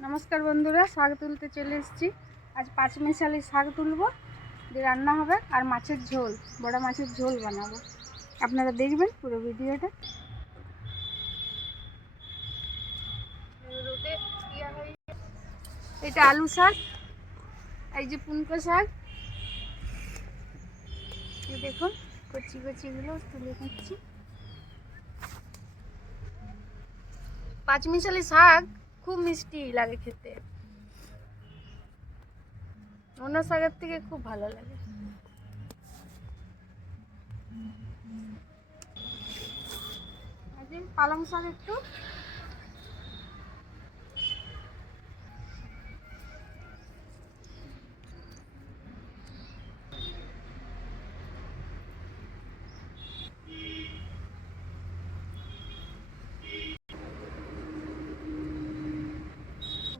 नमस्कार बंधुरा शाक तुलते चले एसेছি। आज पाँचमिशाली शाक तुलबो দিয়ে রান্না হবে আর মাছের ঝোল, বড় মাছের ঝোল বানাবো। আপনারা দেখবেন পুরো ভিডিওটা। এটা আলু শাক, এই যে পুনকো শাক, এই দেখুন কচি কচিগুলো তুলে নিচ্ছি। পাঁচমিশালি শাক খুব মিষ্টি লাগে খেতে, অন্য শাকের থেকে খুব ভালো লাগে। পালং শাক একটু,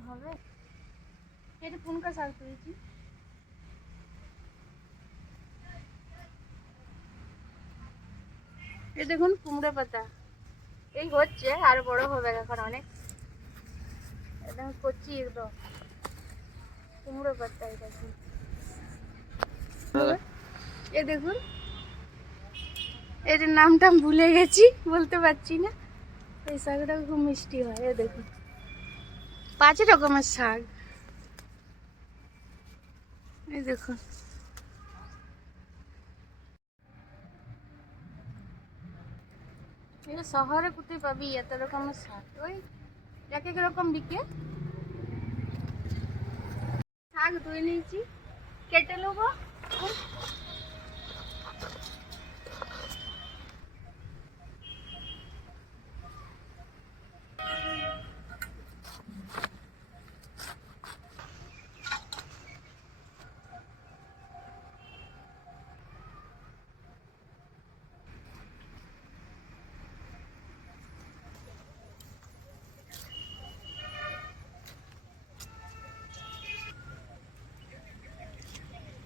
হবে এটা পুনকা শাক তুলেছি। এই দেখুন কুমড়ো পাতা, এই হচ্ছে আর বড় হবে এখন অনেক, একদম কচি একদম কুমড়ো পাতা। এই দেখুন, এই দেখুন এটার নামটা ভুলে গেছি, বলতে পারছি না। এই শাকটা খুব মিষ্টি হয়। এই দেখুন 5 রকমের শাক, এই দেখুন। এটা শহরে কোথায় পাবি এত রকমের শাক? ওই এক এক রকম বিকে। শাক ধুয়ে নিয়েছি, কেটে নেবো।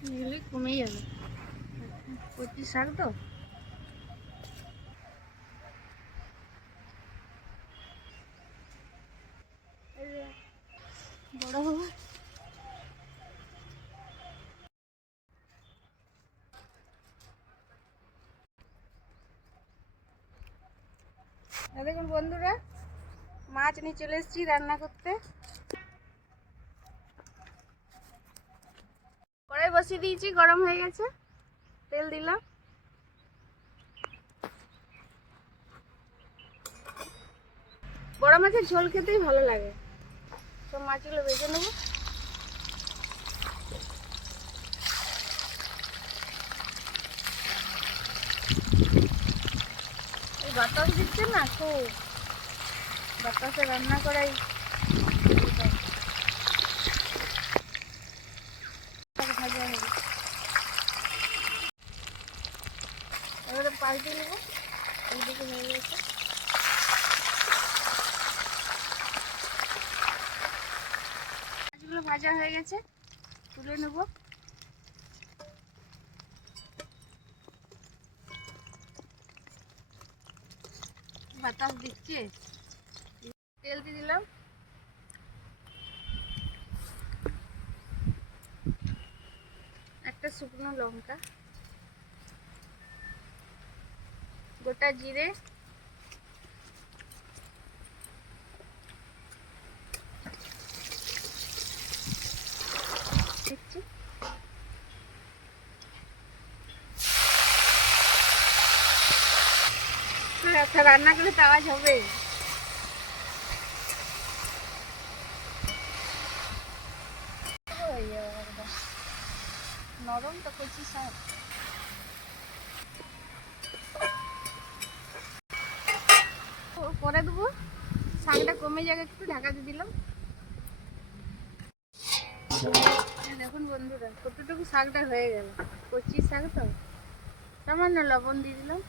নিলে কমেই যাবে, কচি শাক তো। বড় হবে। দেখুন বন্ধুরা, মাছ নিয়ে চলে এসেছি রান্না করতে। কড়াই বসিয়ে দিয়েছি, গরম হয়ে গেছে, তেল দিলাম। বড় মাছের ঝোল খেতেই ভালো লাগে। সব মাছগুলো ভেজে নেবো। এই বাতাস দিচ্ছে না, খুব বাতাসে রান্না করাই। ভাজা হয়ে গেছে, এবারে পাল্টে নেবো। এইদিকে হয়ে গেছে। মাছগুলো ভাজা হয়ে গেছে, তুলে নেবো। বাতাস দিচ্ছে, তেল দিয়ে দিলাম। একটা শুকনো লঙ্কা, গোটা জিরে, দিচ্ছি। আচ্ছা, রান্না করলে তো আওয়াজ হবে। নরম তো কচি শাক। পরে দেবো, শাকটা কমে যাবে একটু, ঢাকা দিয়ে দিলাম। দেখুন বন্ধুরা কতটুকু শাকটা হয়ে গেল, কচি শাক তো। সামান্য লবণ দিয়ে দিলাম।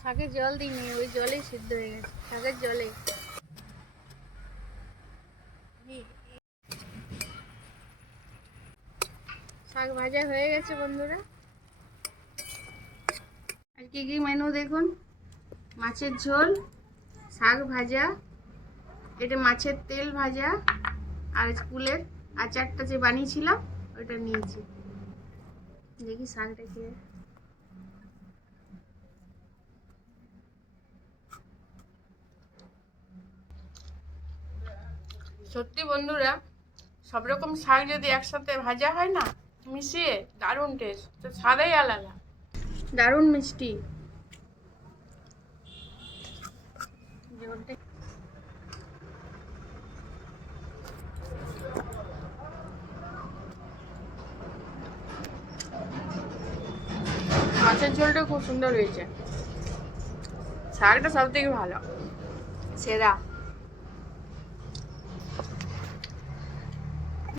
শাকে জল দিইনি, ওই জলেই সিদ্ধ হয়ে গেছে, শাকের জলে। শাক ভাজা হয়ে গেছে বন্ধুরা। আর কি কি মেনু দেখুন, মাছের ঝোল, শাক ভাজা, এটা মাছের তেল ভাজা, আর স্কুলের আচারটা যে বানিয়েছিলাম ওইটা নিয়েছি। দেখি শাকটা খেয়ে। সত্যি বন্ধুরা, সব রকম শাক যদি একসাথে ভাজা হয় না মিশিয়ে, দারুণ টেস্ট, তো স্বাদেই আলাদা, দারুণ মিষ্টি। মাছের ঝোলটা খুব সুন্দর হয়েছে, শাকটা সব থেকে ভালো, সেরা।